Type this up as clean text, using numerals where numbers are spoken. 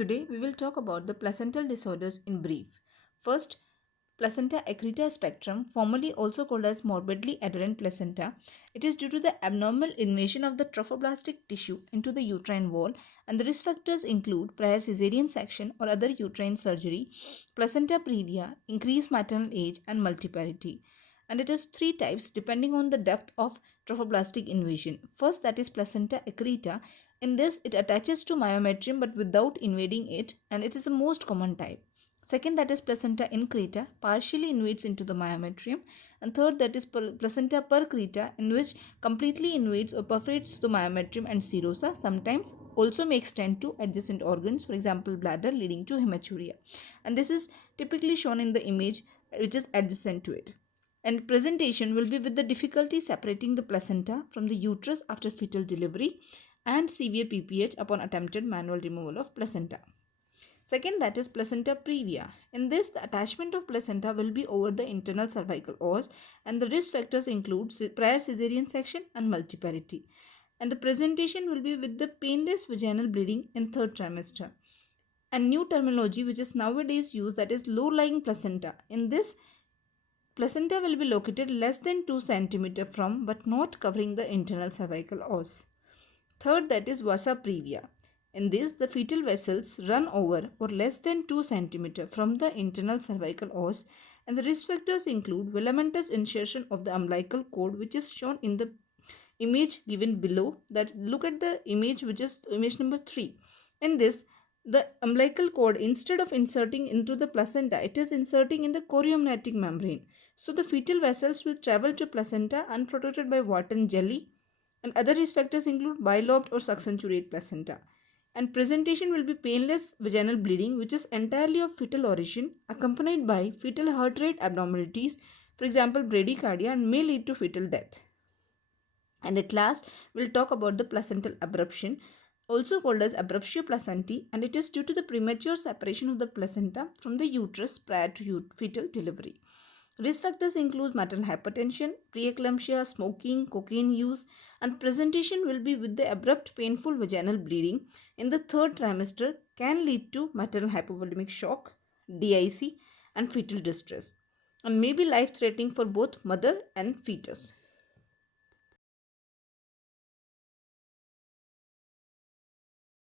Today we will talk about the placental disorders in brief. First, placenta accreta spectrum, formerly also called as morbidly adherent placenta. It is due to the abnormal invasion of the trophoblastic tissue into the uterine wall, and the risk factors include prior caesarean section or other uterine surgery, placenta previa, increased maternal age, and multiparity. And it is three types depending on the depth of trophoblastic invasion. First, that is placenta accreta. In this, it attaches to myometrium but without invading it, and it is the most common type. Second, that is placenta increta, partially invades into the myometrium. And third, that is placenta percreta, in which completely invades or perforates the myometrium and serosa, sometimes also may extend to adjacent organs, for example, bladder, leading to hematuria. And this is typically shown in the image which is adjacent to it. And presentation will be with the difficulty separating the placenta from the uterus after fetal delivery and severe PPH upon attempted manual removal of placenta. Second, that is placenta previa. In this, the attachment of placenta will be over the internal cervical os, and the risk factors include prior caesarean section and multiparity. And the presentation will be with the painless vaginal bleeding in third trimester. And new terminology which is nowadays used, that is low-lying placenta. In this, placenta will be located less than 2 cm from but not covering the internal cervical os. Third, that is vasa previa. In this, the fetal vessels run over or less than 2 cm from the internal cervical os, and the risk factors include filamentous insertion of the umbilical cord, which is shown in the image given below. That look at the image which is image number 3. In this, the umbilical cord, instead of inserting into the placenta, it is inserting in the choriomnatic membrane. So the fetal vessels will travel to placenta unprotected by Wharton jelly, and other risk factors include bilobed or succinturate placenta. And presentation will be painless vaginal bleeding, which is entirely of fetal origin, accompanied by fetal heart rate abnormalities, for example, bradycardia, and may lead to fetal death. And at last, we'll talk about the placental abruption, also called as abruptio placentae, and it is due to the premature separation of the placenta from the uterus prior to fetal delivery. Risk factors include maternal hypertension, preeclampsia, smoking, cocaine use, and presentation will be with the abrupt painful vaginal bleeding in the third trimester can lead to maternal hypovolemic shock, DIC, and fetal distress, and may be life-threatening for both mother and fetus.